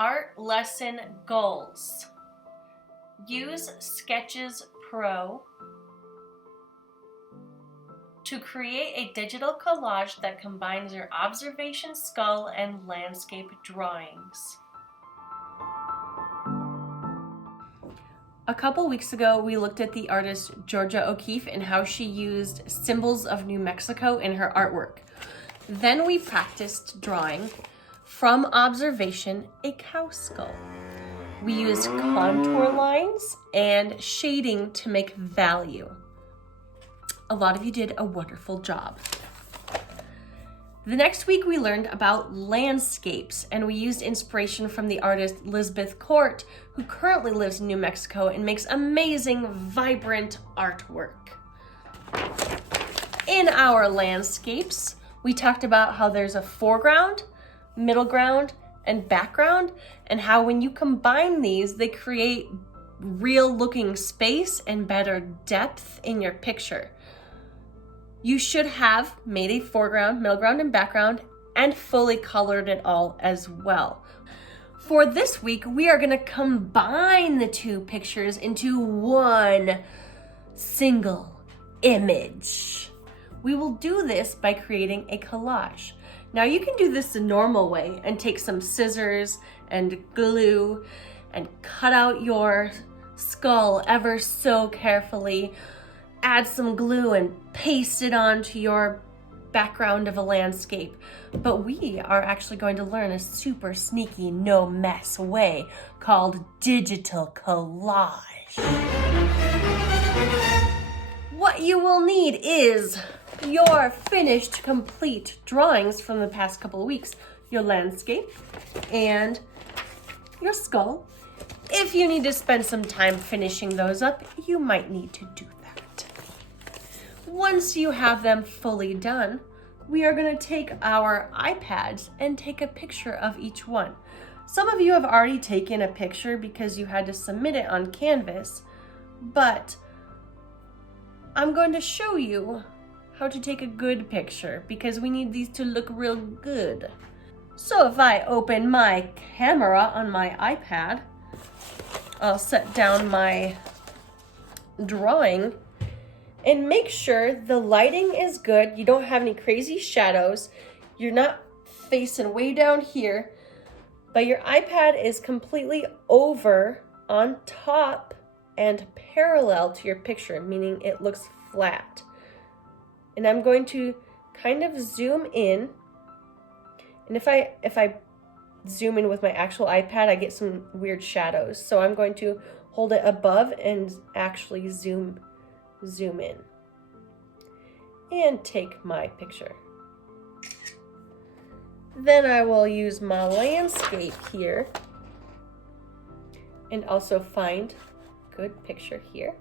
Art lesson goals. Use Sketches Pro to create a digital collage that combines your observation skull and landscape drawings. A couple weeks ago, we looked at the artist Georgia O'Keeffe and how she used symbols of New Mexico in her artwork. Then we practiced drawing from observation a cow skull. We used contour lines and shading to make value. A lot of you did a wonderful job. The next week we learned about landscapes, and we used inspiration from the artist Lisbeth Court, who currently lives in New Mexico and makes amazing, vibrant artwork. In our landscapes, we talked about how there's a foreground, middle ground, and background, and how when you combine these, they create real looking space and better depth in your picture. You should have made a foreground, middle ground, and background, and fully colored it all as well. For this week, we are going to combine the two pictures into one single image. We will do this by creating a collage. Now you can do this the normal way and take some scissors and glue and cut out your skull ever so carefully, add some glue and paste it onto your background of a landscape. But we are actually going to learn a super sneaky, no mess way called digital collage. What you will need is your finished, complete drawings from the past couple of weeks, your landscape, and your skull. If you need to spend some time finishing those up, you might need to do that. Once you have them fully done, we are going to take our iPads and take a picture of each one. Some of you have already taken a picture because you had to submit it on Canvas, but I'm going to show you how to take a good picture because we need these to look real good. So if I open my camera on my iPad, I'll set down my drawing and make sure the lighting is good. You don't have any crazy shadows. You're not facing way down here, but your iPad is completely over on top and parallel to your picture, meaning it looks flat. And I'm going to kind of zoom in. And if I zoom in with my actual iPad, I get some weird shadows. So I'm going to hold it above and actually zoom in and take my picture. Then I will use my landscape here and also find a good picture here.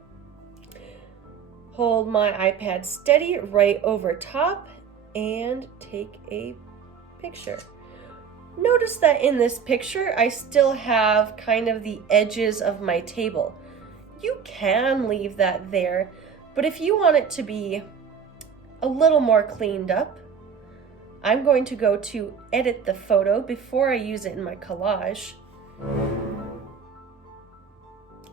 Hold my iPad steady right over top and take a picture. Notice that in this picture, I still have kind of the edges of my table. You can leave that there, but if you want it to be a little more cleaned up, I'm going to go to edit the photo before I use it in my collage.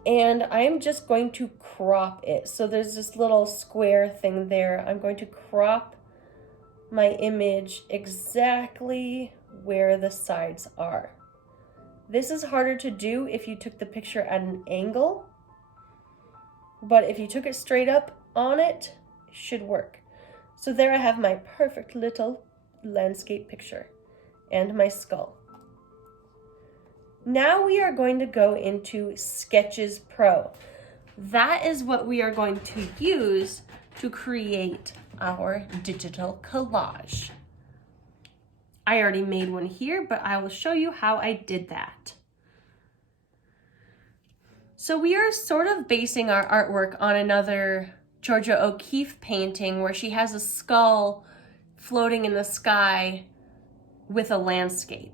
And I'm just going to crop it. So there's this little square thing there. I'm going to crop my image exactly where the sides are. This is harder to do if you took the picture at an angle, but if you took it straight up on it, it should work. So there I have my perfect little landscape picture and my skull. Now we are going to go into Sketches Pro. That is what we are going to use to create our digital collage. I already made one here, but I will show you how I did that. So we are sort of basing our artwork on another Georgia O'Keeffe painting where she has a skull floating in the sky with a landscape.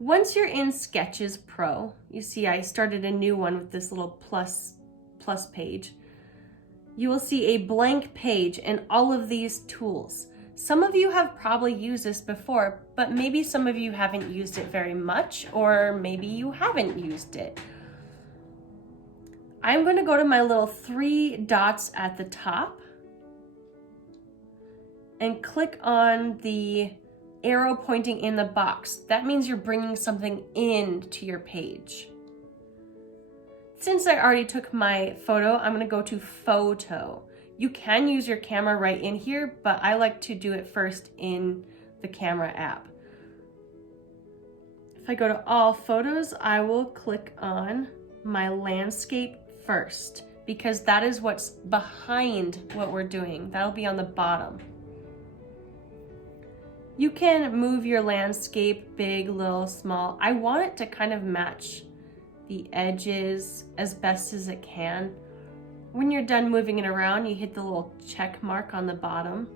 Once you're in Sketches Pro, you see I started a new one with this little plus page. You will see a blank page and all of these tools. Some of you have probably used this before, but maybe some of you haven't used it very much, or maybe you haven't used it. I'm going to go to my little 3 dots at the top and click on the arrow pointing in the box. That means you're bringing something into your page. Since I already took my photo, I'm going to go to photo. You can use your camera right in here, but I like to do it first in the camera app. If I go to all photos, I will click on my landscape first, because that is what's behind what we're doing. That'll be on the bottom. You can move your landscape big, little, small. I want it to kind of match the edges as best as it can. When you're done moving it around, you hit the little check mark on the bottom.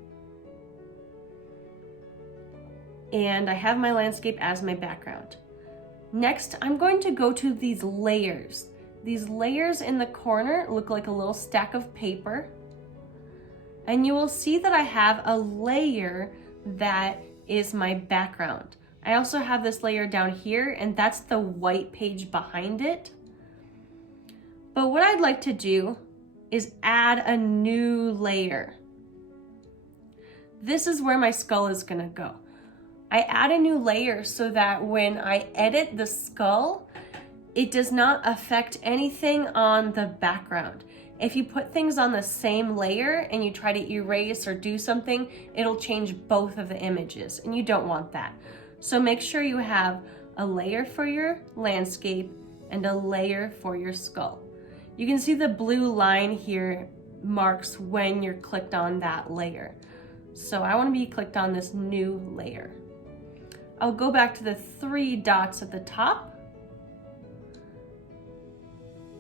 And I have my landscape as my background. Next, I'm going to go to these layers. These layers in the corner look like a little stack of paper. And you will see that I have a layer that is my background. I also have this layer down here, and that's the white page behind it. But what I'd like to do is add a new layer. This is where my skull is gonna go. I add a new layer so that when I edit the skull, it does not affect anything on the background. If you put things on the same layer and you try to erase or do something, it'll change both of the images, and you don't want that. So make sure you have a layer for your landscape and a layer for your skull. You can see the blue line here marks when you're clicked on that layer. So I want to be clicked on this new layer. I'll go back to the 3 dots at the top,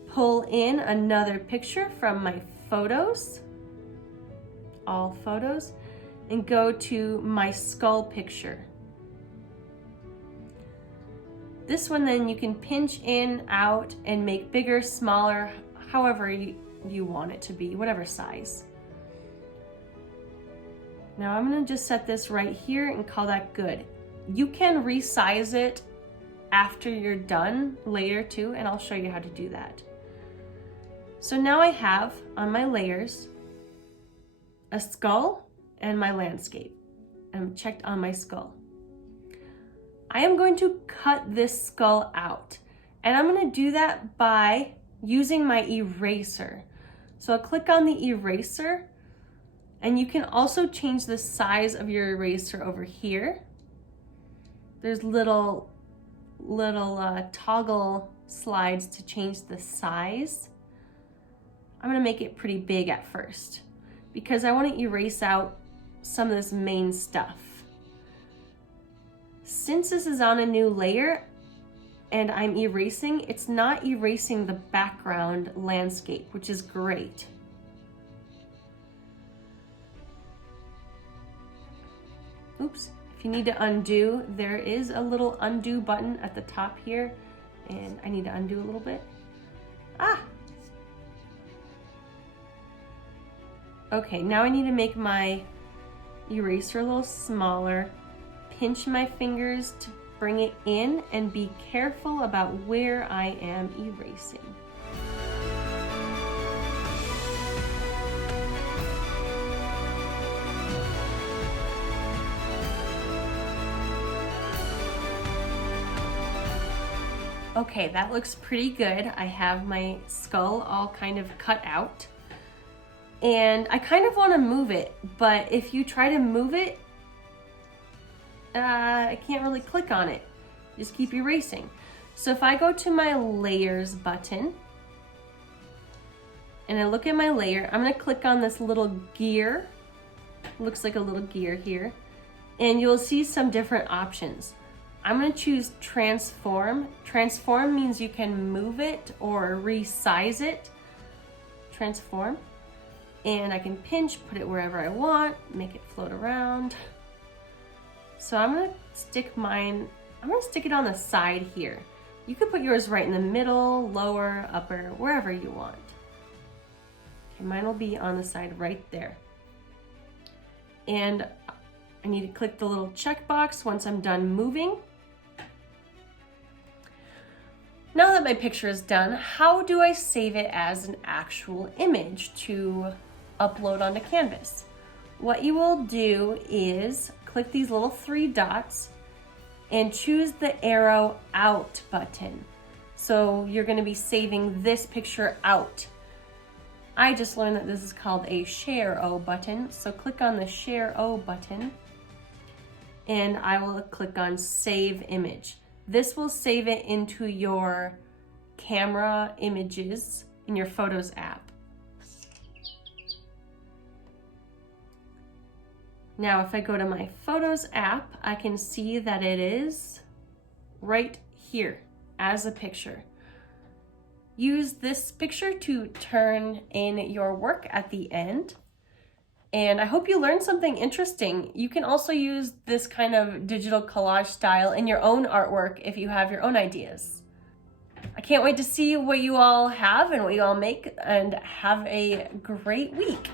pull in another picture from my photos, all photos, and go to my skull picture. This one then you can pinch in, out, and make bigger, smaller, however you want it to be, whatever size. Now I'm gonna just set this right here and call that good. You can resize it after you're done later too, and I'll show you how to do that. So now I have on my layers a skull and my landscape. I'm checked on my skull. I am going to cut this skull out, and I'm going to do that by using my eraser. So I'll click on the eraser, and you can also change the size of your eraser over here. There's little toggle slides to change the size. I'm going to make it pretty big at first because I want to erase out some of this main stuff. Since this is on a new layer and I'm erasing, it's not erasing the background landscape, which is great. Oops, if you need to undo, there is a little undo button at the top here, and I need to undo a little bit. Okay, now I need to make my eraser a little smaller, pinch my fingers to bring it in, and be careful about where I am erasing. Okay, that looks pretty good. I have my skull all kind of cut out. And I kind of want to move it, but if you try to move it, I can't really click on it. Just keep erasing. So if I go to my layers button and I look at my layer, I'm going to click on this little gear. Looks like a little gear here. And you'll see some different options. I'm going to choose transform. Transform means you can move it or resize it. Transform. And I can pinch, put it wherever I want, make it float around. So I'm gonna stick it on the side here. You could put yours right in the middle, lower, upper, wherever you want. Okay, mine will be on the side right there. And I need to click the little checkbox once I'm done moving. Now that my picture is done, how do I save it as an actual image to upload onto Canvas? What you will do is click these little 3 dots and choose the arrow out button. So you're going to be saving this picture out. I just learned that this is called a Share O button. So click on the Share O button and I will click on Save Image. This will save it into your camera images in your Photos app. Now, if I go to my Photos app, I can see that it is right here as a picture. Use this picture to turn in your work at the end. And I hope you learned something interesting. You can also use this kind of digital collage style in your own artwork if you have your own ideas. I can't wait to see what you all have and what you all make, and have a great week.